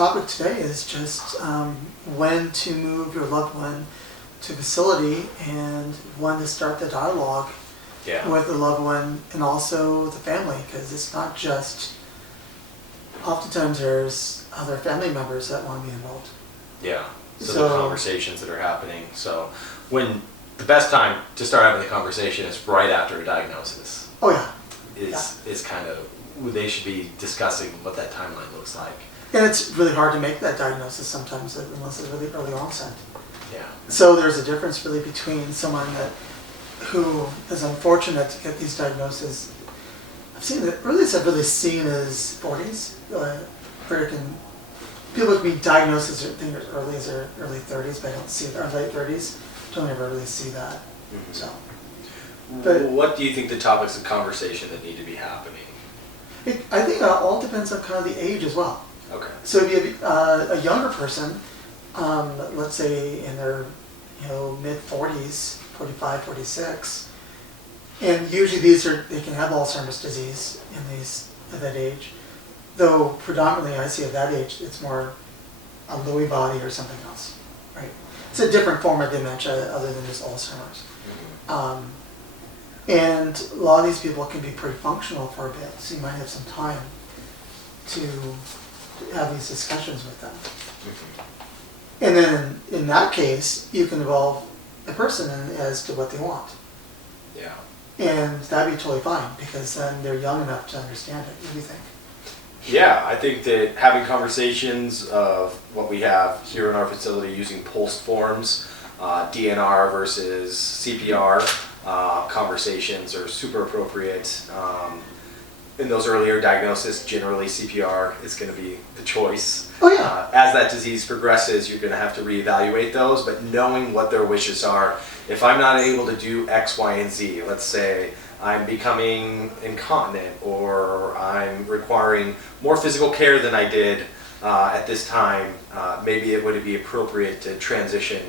topic today is just when to move your loved one to facility and when to start the dialogue with the loved one and also the family, because it's not just, oftentimes there's other family members that want to be involved. Yeah, so the conversations that are happening. So when the best time to start having the conversation is right after a diagnosis. Oh yeah. Is kind of, they should be discussing what that timeline looks like. And it's really hard to make that diagnosis sometimes unless it's really early onset. Yeah. So there's a difference really between someone who is unfortunate to get these diagnoses. I've seen the earliest I've really seen is 40s. People can be diagnosed as early as their early 30s, but I don't see it, or late 30s. Don't ever really see that. Mm-hmm. So. But what do you think the topics of conversation that need to be happening? I think it all depends on kind of the age as well. Okay. So if you have a younger person, let's say in their mid 40s, 45, 46, and usually they can have Alzheimer's disease at that age. Though predominantly I see at that age it's more a Lewy body or something else, right? It's a different form of dementia other than just Alzheimer's. Mm-hmm. And a lot of these people can be pretty functional for a bit, so you might have some time to have these discussions with them. Mm-hmm. And then in that case, you can involve the person as to what they want. Yeah. And that'd be totally fine, because then they're young enough to understand it. What do you think? Yeah, I think that having conversations of what we have here in our facility using pulse forms, DNR versus CPR, conversations are super appropriate. In those earlier diagnoses, generally CPR is going to be the choice. Oh yeah. As that disease progresses, you're going to have to reevaluate those, but knowing what their wishes are. If I'm not able to do X, Y, and Z, let's say I'm becoming incontinent or I'm requiring more physical care than I did at this time, maybe it would be appropriate to transition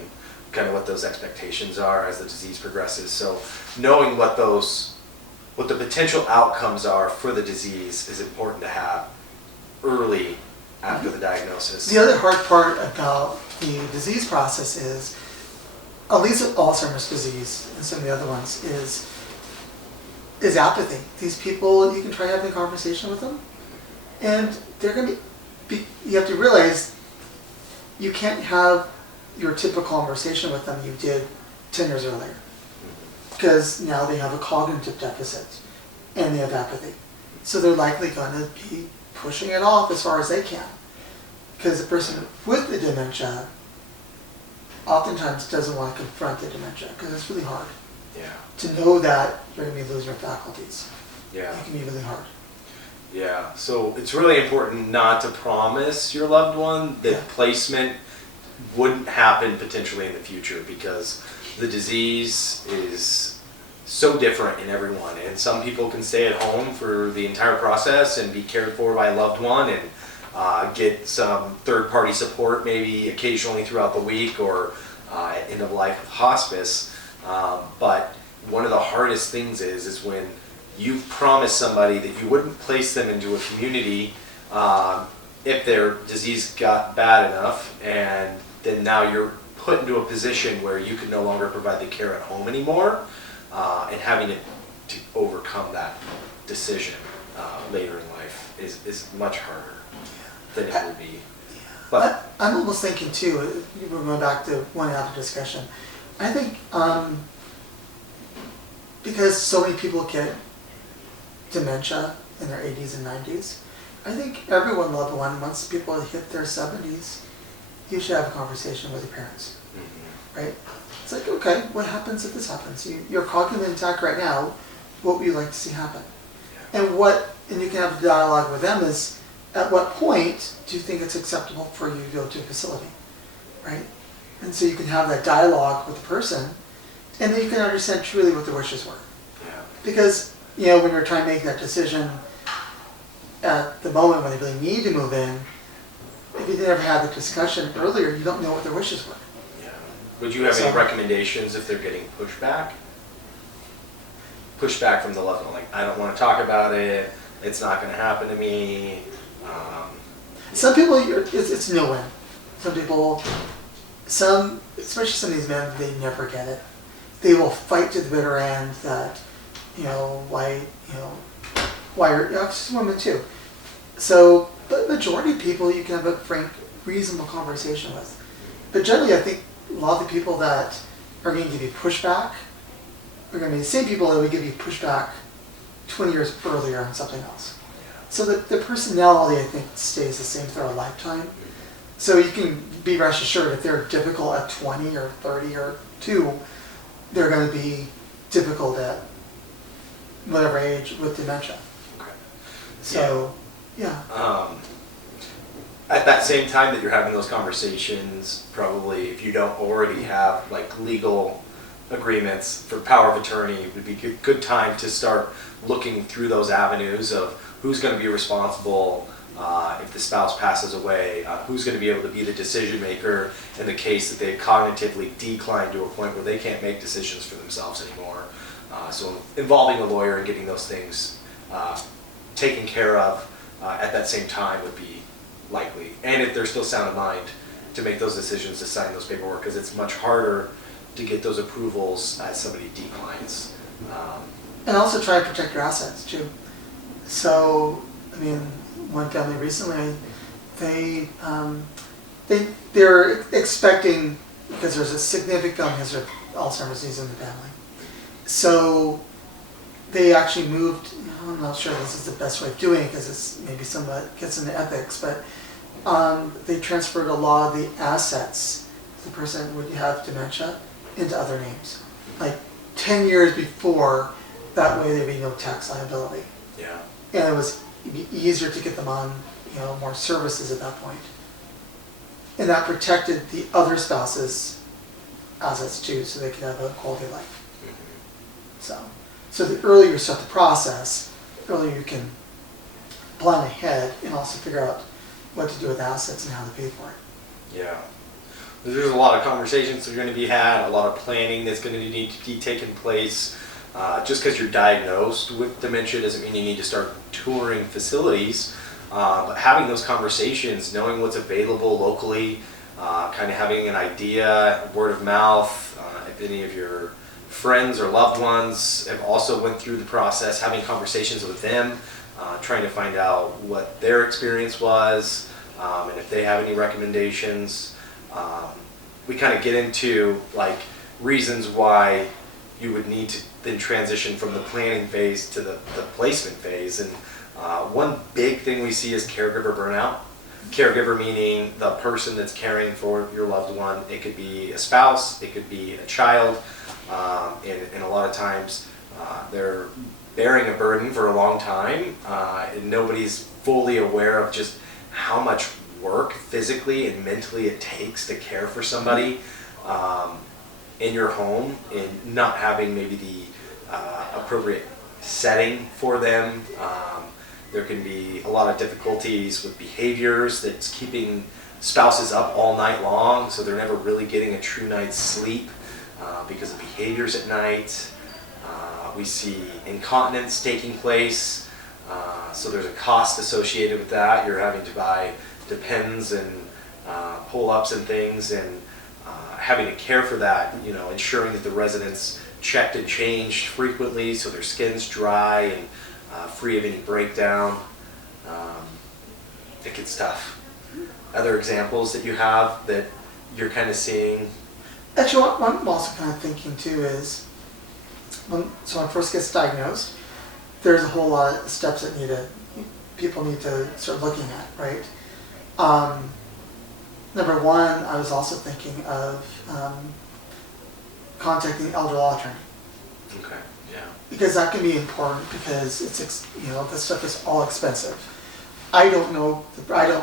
kind of what those expectations are as the disease progresses. So knowing what the potential outcomes are for the disease is important to have early after the diagnosis. The other hard part about the disease process is, at least with Alzheimer's disease and some of the other ones, is apathy. These people, you can try having a conversation with them, and they're going to be, you have to realize you can't have your typical conversation with them you did 10 years earlier. Because now they have a cognitive deficit and they have apathy. So they're likely going to be pushing it off as far as they can. Because the person with the dementia oftentimes doesn't want to confront the dementia because it's really hard. Yeah. To know that you're going to be losing your faculties. Yeah. It can be really hard. Yeah. So it's really important not to promise your loved one that placement wouldn't happen potentially in the future, because the disease is so different in everyone, and some people can stay at home for the entire process and be cared for by a loved one and get some third-party support maybe occasionally throughout the week or at end of life with hospice. But one of the hardest things is when you've promised somebody that you wouldn't place them into a community if their disease got bad enough, and then now you're put into a position where you can no longer provide the care at home anymore, and having to overcome that decision later in life is much harder than it would be. But I'm almost thinking too, we're going back to one after discussion, I think because so many people get dementia in their 80s and 90s, I think everyone loved one, once people hit their 70s, you should have a conversation with your parents, right? It's like, okay, what happens if this happens? You're cognitively intact right now, what would you like to see happen? And you can have a dialogue with them is, at what point do you think it's acceptable for you to go to a facility, right? And so you can have that dialogue with the person, and then you can understand truly what their wishes were. Yeah. Because, when you're trying to make that decision at the moment when they really need to move in, if you never had the discussion earlier, you don't know what their wishes were. Yeah. Would you have any recommendations if they're getting pushback? Pushback from the loved one, like, I don't want to talk about it, it's not going to happen to me. Some people, it's no win. Some people, especially some of these men, they never get it. They will fight to the bitter end that, why are, it's women too. So, but majority of people you can have a frank, reasonable conversation with. But generally, I think a lot of the people that are going to give you pushback are going to be the same people that would give you pushback 20 years earlier on something else. So the personality, I think, stays the same through a lifetime. So you can be rest assured if they're difficult at 20 or 30 or 2, they're going to be difficult at whatever age with dementia. Okay. So, yeah. At that same time that you're having those conversations, probably if you don't already have like legal agreements for power of attorney, it would be a good time to start looking through those avenues of who's going to be responsible if the spouse passes away, who's going to be able to be the decision maker in the case that they cognitively decline to a point where they can't make decisions for themselves anymore. So involving a lawyer and getting those things taken care of at that same time would be likely. And if they're still sound of mind to make those decisions, to sign those paperwork, because it's much harder to get those approvals as somebody declines. And also try to protect your assets too. So, I mean, one family recently, they're expecting, because there's a significant history of Alzheimer's disease in the family. So they actually moved, I'm not sure this is the best way of doing it because it's maybe somewhat gets into ethics, but they transferred a lot of the assets the person would have dementia into other names. Like 10 years before, that way there'd be no tax liability. Yeah. And it'd be easier to get them on, more services at that point. And that protected the other spouse's assets too, so they could have a quality of life. Mm-hmm. So the earlier you start the process, the earlier you can plan ahead and also figure out what to do with assets and how to pay for it. Yeah. There's a lot of conversations that are going to be had, a lot of planning that's going to need to be taking place. Just because you're diagnosed with dementia doesn't mean you need to start touring facilities, but having those conversations, knowing what's available locally, kind of having an idea, word of mouth, if any of your friends or loved ones have also went through the process, having conversations with them, trying to find out what their experience was, and if they have any recommendations. We kind of get into like reasons why you would need to then transition from the planning phase to the placement phase. And one big thing we see is caregiver burnout. Caregiver meaning the person that's caring for your loved one. It could be a spouse, it could be a child, and a lot of times they're bearing a burden for a long time, and nobody's fully aware of just how much work physically and mentally it takes to care for somebody in your home, and not having maybe the appropriate setting for them. There can be a lot of difficulties with behaviors that's keeping spouses up all night long, so they're never really getting a true night's sleep because of behaviors at night. We see incontinence taking place, so there's a cost associated with that. You're having to buy Depends and pull-ups and things, and having to care for that, ensuring that the residents checked and changed frequently so their skin's dry and free of any breakdown. It gets tough. Other examples that you have that you're kind of seeing? Actually, what I'm also kind of thinking too is, when someone first gets diagnosed, there's a whole lot of steps that people need to start looking at, right? Number one, I was also thinking of contacting the elder law attorney. Okay, yeah. Because that can be important because it's, this stuff is all expensive. I don't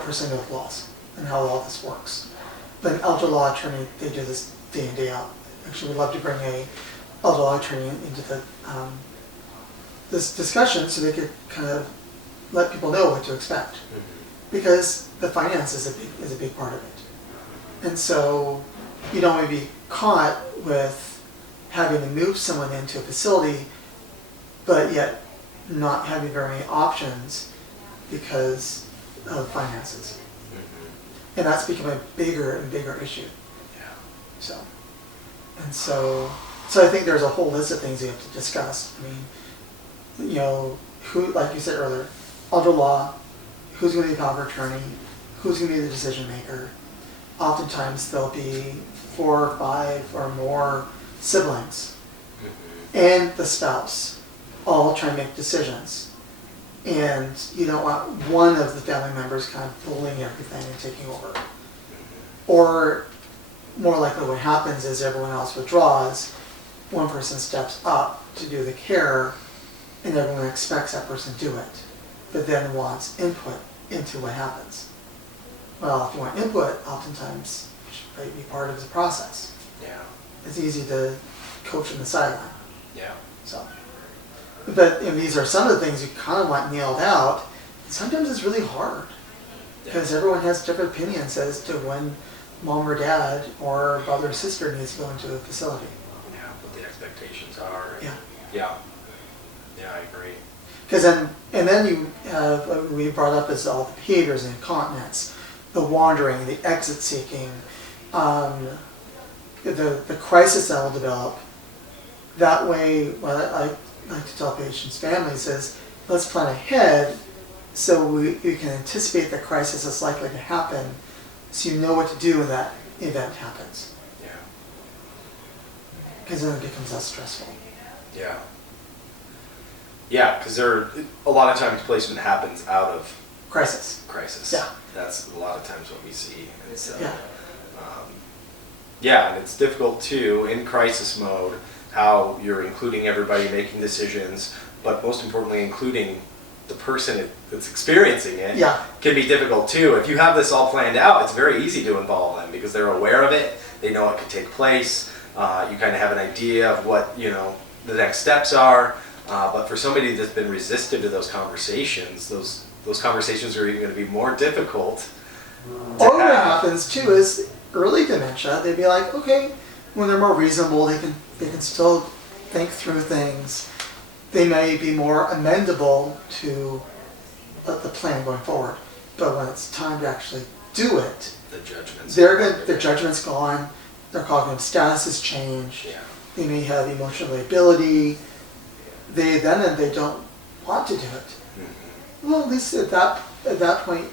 personally know the laws and how all this works. But an elder law attorney, they do this day in, day out. Actually, we'd love to bring a elder law attorney into this discussion so they could kind of let people know what to expect. Mm-hmm. Because the finance is a big part of it. And so you don't want to be caught with having to move someone into a facility, but yet not having very many options because of finances. Mm-hmm. And that's become a bigger and bigger issue. Yeah. So, and so I think there's a whole list of things you have to discuss. I mean, who, like you said earlier, under law, who's going to be power of attorney, who's going to be the decision maker. Oftentimes there'll be 4 or 5 or more siblings and the spouse all trying to make decisions. And you don't want one of the family members kind of pulling everything and taking over. Or more likely what happens is everyone else withdraws, one person steps up to do the care, and everyone expects that person to do it, but then wants input into what happens. Well, if you want input, oftentimes you should be part of the process. Yeah. It's easy to coach from the sideline. Yeah. So, but these are some of the things you kind of want nailed out. Sometimes it's really hard because everyone has different opinions as to when mom or dad or brother or sister needs to go into a facility. Yeah, what the expectations are. Yeah. Yeah. Yeah, I agree. Because then you have, we brought up is all the behaviors and incontinence, the wandering, the exit seeking, the crisis that will develop. That way, what I like to tell patients' families is, let's plan ahead so we can anticipate the crisis that's likely to happen so you know what to do when that event happens. Yeah. Because then it becomes less stressful. Yeah. Yeah, because a lot of times placement happens out of Crisis. crisis. That's a lot of times what we see. And so, Yeah. yeah, and it's difficult too in crisis mode how you're including everybody making decisions, but most importantly including the person that's experiencing it. Yeah. Can be difficult too. If you have this all planned out, it's very easy to involve them because they're aware of it. They know it could take place. You kind of have an idea of what the next steps are. But for somebody that's been resistant to those conversations, those conversations are even going to be more difficult. Or what happens too is early dementia, they'd be like, okay, when they're more reasonable, they can still think through things. They may be more amendable to the plan going forward. But when it's time to actually do it, the judgment's gone, their cognitive status has changed, they may have emotional ability, they don't want to do it. Well, at least at that point,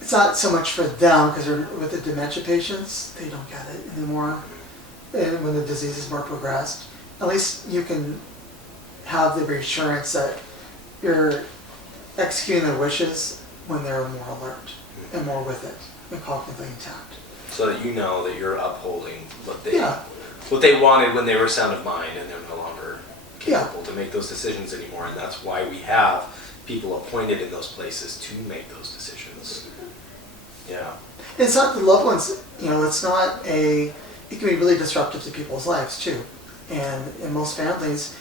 it's not so much for them because with the dementia patients, they don't get it anymore. And when the disease is more progressed, at least you can have the reassurance that you're executing their wishes when they're more alert and more with it and cognitively intact. So that you know that you're upholding what they wanted when they were sound of mind, and they're no longer capable to make those decisions anymore. And that's why we have people appointed in those places to make those decisions. Yeah. It's not the loved ones, it's not it can be really disruptive to people's lives too. And in most families,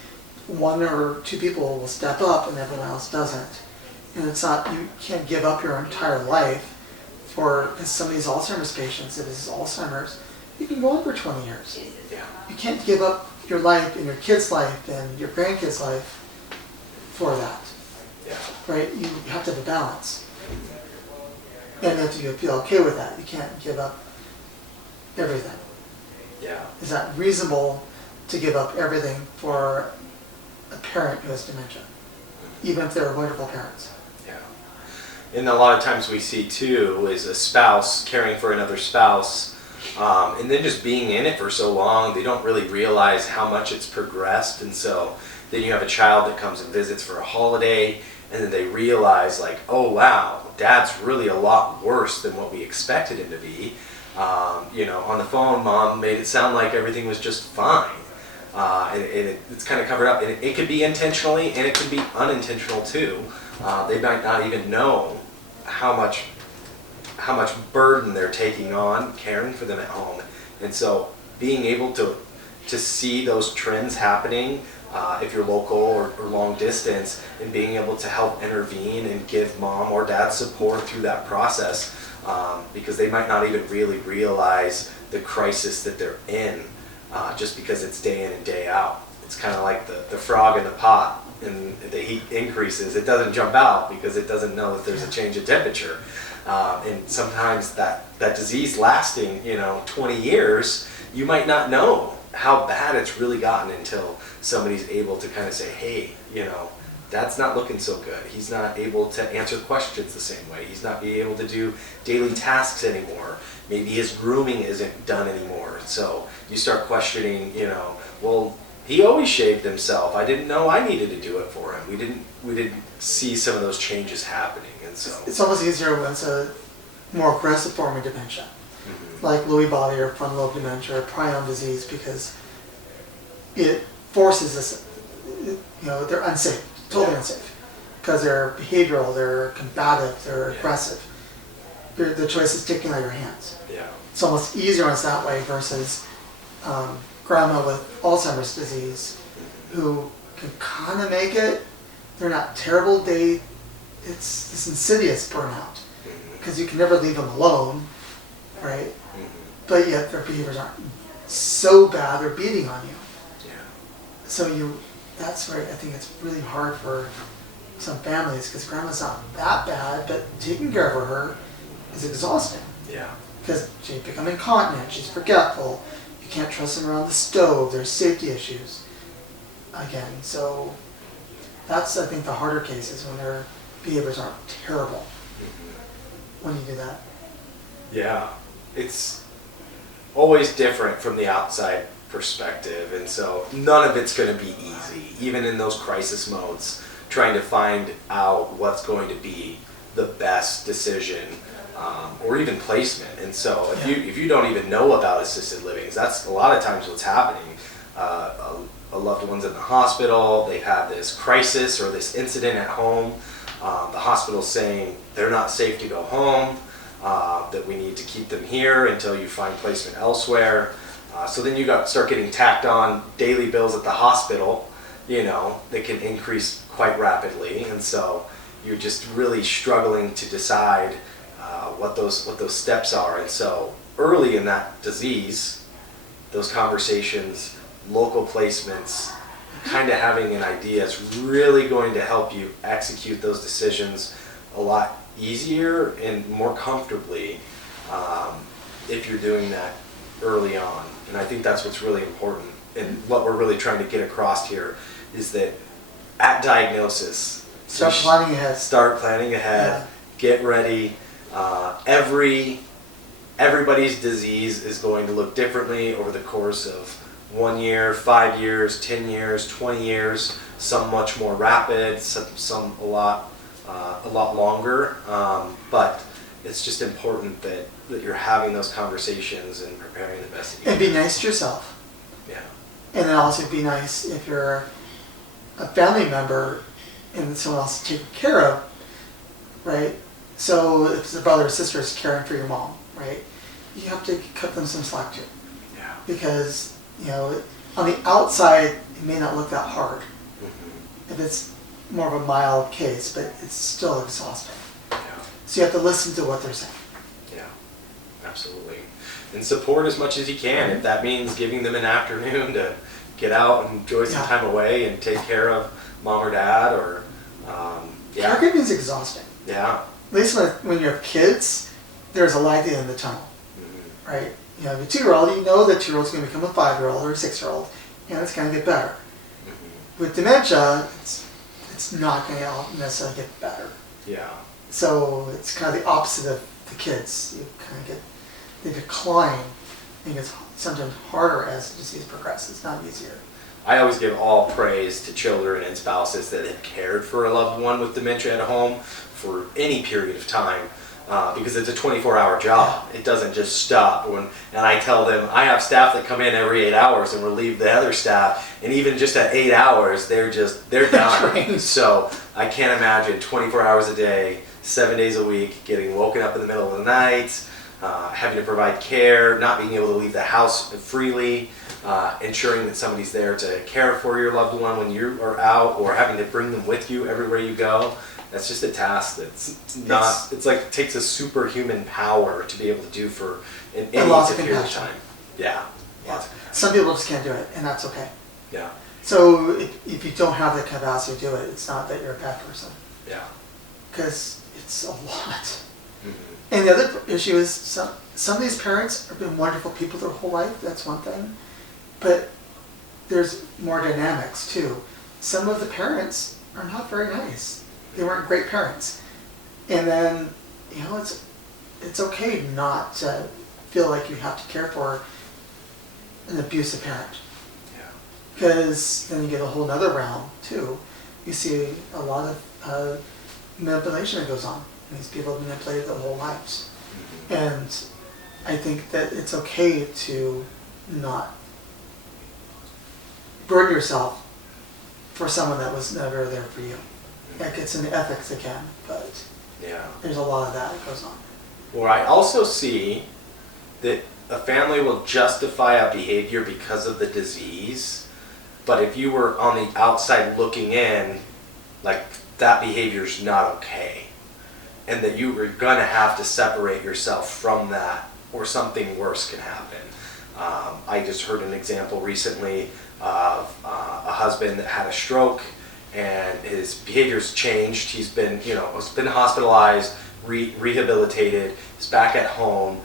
1 or 2 people will step up and everyone else doesn't. And it's not, you can't give up your entire life because some of these Alzheimer's patients, if it's Alzheimer's, you can go on for 20 years. Yeah. You can't give up your life and your kid's life and your grandkid's life for that. Yeah. Right? You have to have a balance. And if you feel okay with that, you can't give up everything. Yeah. Is that reasonable to give up everything for a parent who has dementia, even if they're wonderful parents? Yeah. And a lot of times we see too is a spouse caring for another spouse, and then just being in it for so long, they don't really realize how much it's progressed. And so then you have a child that comes and visits for a holiday, and then they realize like, oh wow, Dad's really a lot worse than what we expected him to be. On the phone, Mom made it sound like everything was just fine. It's kind of covered up. And it could be intentionally, and it could be unintentional too. They might not even know how much burden they're taking on caring for them at home. And so being able to see those trends happening, if you're local or long distance, and being able to help intervene and give Mom or Dad support through that process, because they might not even really realize the crisis that they're in, just because it's day in and day out. It's kind of like the frog in the pot. and the heat increases, it doesn't jump out because it doesn't know that there's a change in temperature. And sometimes that disease lasting, 20 years, you might not know how bad it's really gotten until somebody's able to kind of say, hey, that's not looking so good. He's not able to answer questions the same way. He's not being able to do daily tasks anymore. Maybe his grooming isn't done anymore. So you start questioning, well, he always shaved himself. I didn't know I needed to do it for him. We didn't see some of those changes happening, and so It's almost easier when it's a more aggressive form of dementia, like Lewy body or frontal lobe dementia or prion disease, because it forces us, they're unsafe, totally unsafe, because they're behavioral, they're combative, they're aggressive. The choice is taken out of your hands. Yeah. It's almost easier when it's that way versus grandma with Alzheimer's disease, who can kind of make it. They're not terrible. It's this insidious burnout, because you can never leave them alone, right? But yet their behaviors aren't so bad, they're beating on you. Yeah. So that's where I think it's really hard for some families, because grandma's not that bad, but taking care of her is exhausting. Yeah. Because she's become incontinent, she's forgetful, you can't trust them around the stove, there's safety issues. Again, so that's, I think, the harder cases, when their behaviors aren't terrible when you do that. Yeah. It's always different from the outside perspective, and so none of it's going to be easy, even in those crisis modes, trying to find out what's going to be the best decision, or even placement. And so if you don't even know about assisted living, that's a lot of times what's happening. A loved one's in the hospital, they've had this crisis or this incident at home, the hospital's saying they're not safe to go home, that we need to keep them here until you find placement elsewhere. So then you start getting tacked on daily bills at the hospital, that can increase quite rapidly. And so you're just really struggling to decide what those steps are. And so early in that disease, those conversations, local placements, kind of having an idea is really going to help you execute those decisions a lot easier and more comfortably, if you're doing that early on. And I think that's what's really important. And what we're really trying to get across here is that at diagnosis, Start planning ahead. Start planning ahead. Get ready. Everybody's disease is going to look differently over the course of 1 year, 5 years, 10 years, 20 years. Some much more rapid, some a lot longer. But it's just important that you're having those conversations and preparing the best that you And be nice to yourself. Yeah. And then also be nice if you're a family member and someone else to take care of, right? So if it's a brother or sister is caring for your mom, right? You have to cut them some slack too. Yeah. Because, on the outside, it may not look that hard. If it's more of a mild case, but it's still exhausting. Yeah. So you have to listen to what they're saying. Yeah, absolutely. And support as much as you can. If that means giving them an afternoon to get out and enjoy some time away and take care of mom or dad, or Caregiving is exhausting. Yeah. At least when you have kids, there's a light at the end of the tunnel, right? You have a 2-year-old, you know that 2-year-old's going to become a 5-year-old or a 6-year-old, and it's going to get better. With dementia, it's not going to necessarily get better. Yeah. So it's kind of the opposite of the kids. You kind of get the decline. I think it's sometimes harder as the disease progresses, not easier. I always give all praise to children and spouses that have cared for a loved one with dementia at home for any period of time, because it's a 24-hour job. It doesn't just stop. And I tell them, I have staff that come in every 8 hours and relieve the other staff, and even just at 8 hours, they're done. So I can't imagine 24 hours a day, 7 days a week, getting woken up in the middle of the night, having to provide care, not being able to leave the house freely, ensuring that somebody's there to care for your loved one when you are out, or having to bring them with you everywhere you go. That's just a task it's like it takes a superhuman power to be able to do for any period of time. Yeah. Some people just can't do it, and that's okay. Yeah. So if you don't have the capacity to do it, it's not that you're a bad person, Yeah. because it's a lot. Mhm. And the other issue is some of these parents have been wonderful people their whole life. That's one thing, but there's more dynamics too. Some of the parents are not very nice. They weren't great parents, and then it's okay not to feel like you have to care for an abusive parent, Yeah. because then you get a whole other realm too. You see a lot of manipulation that goes on. These people have manipulated their whole lives, Mhm. and I think that it's okay to not burden yourself for someone that was never there for you. Like, it's an ethics again, but Yeah. there's a lot of that that goes on. Or I also see that a family will justify a behavior because of the disease, but if you were on the outside looking in, like, that behavior's not okay. And that you were gonna have to separate yourself from that, or something worse can happen. I just heard an example recently of a husband that had a stroke, and his behavior's changed. He's been, hospitalized, rehabilitated. He's back at home,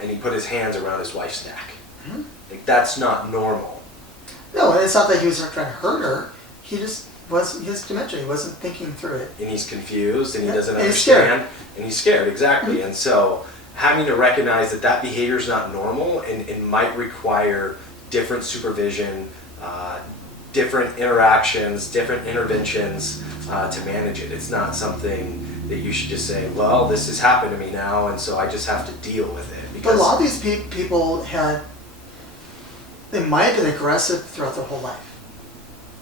and he put his hands around his wife's neck. Mhm. Like, that's not normal. No, and it's not that he was trying to hurt her. He just he has dementia. He wasn't thinking through it. And he's confused, and he Yeah, doesn't and he's scared. understand, and he's scared, exactly. Mhm. And so having to recognize that that behavior is not normal, and it might require different supervision, different interactions, different interventions to manage it. It's not something that you should just say, well, this has happened to me now, and so I just have to deal with it. But a lot of these people they might have been aggressive throughout their whole life,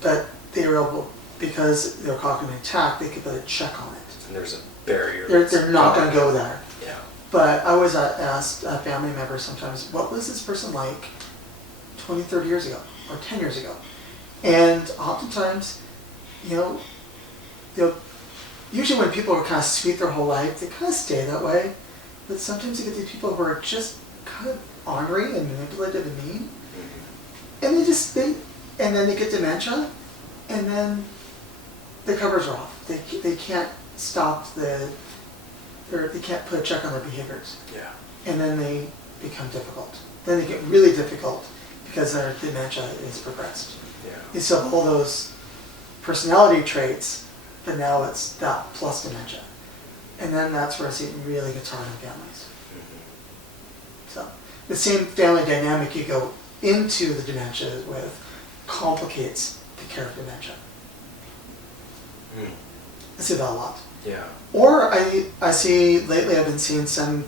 but they were able, because they were caught in an attack, they could put a check on it. And there's a barrier. They're not going to go there. Yeah. But I always asked family members sometimes, what was this person like 20, 30 years ago, or 10 years ago? And oftentimes, they'll, usually when people are kind of sweet their whole life, they kind of stay that way. But sometimes you get these people who are just kind of ornery and manipulative and mean. And and then they get dementia, and then the covers are off. They can't stop they can't put a check on their behaviors. Yeah. And then they become difficult. Then they get really difficult because their dementia is progressed. Yeah. You still have all those personality traits, but now it's that plus dementia. And then that's where I see it really gets hard on families. Mhm. So the same family dynamic you go into the dementia with complicates the care of dementia. Mm. I see that a lot. Yeah. Or I see lately I've been seeing some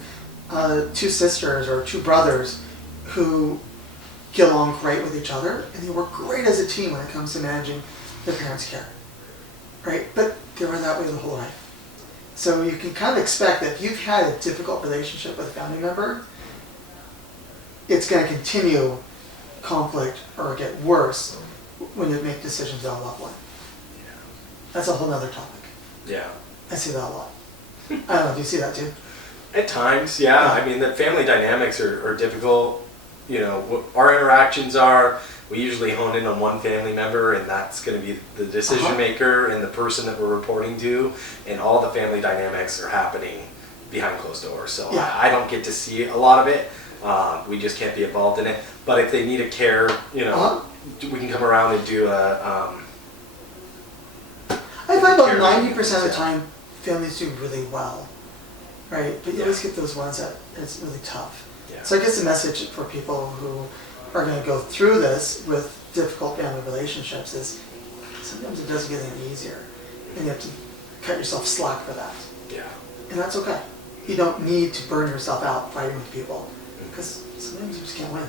two sisters or two brothers who get along great with each other, and they work great as a team when it comes to managing their parents' care, right? But they were that way the whole life. So you can kind of expect that if you've had a difficult relationship with a family member, it's going to continue conflict or get worse when you make decisions about a loved one. Yeah. That's a whole other topic. Yeah. I see that a lot. I don't know, do you see that too? At times, yeah. I mean, the family dynamics are difficult. What our interactions are, we usually hone in on one family member, and that's going to be the decision maker and the person that we're reporting to, and all the family dynamics are happening behind closed doors. So Yeah. I don't get to see a lot of it. We just can't be involved in it. But if they need a care, we can come around and do a. I find about care 90% of the yeah. time families do really well, right? But you Yeah. always get those ones that it's really tough. Yeah. So I guess the message for people who are going to go through this with difficult family relationships is sometimes it doesn't get any easier, and you have to cut yourself slack for that. Yeah. And that's okay. You don't need to burn yourself out fighting with people, because sometimes you just can't win.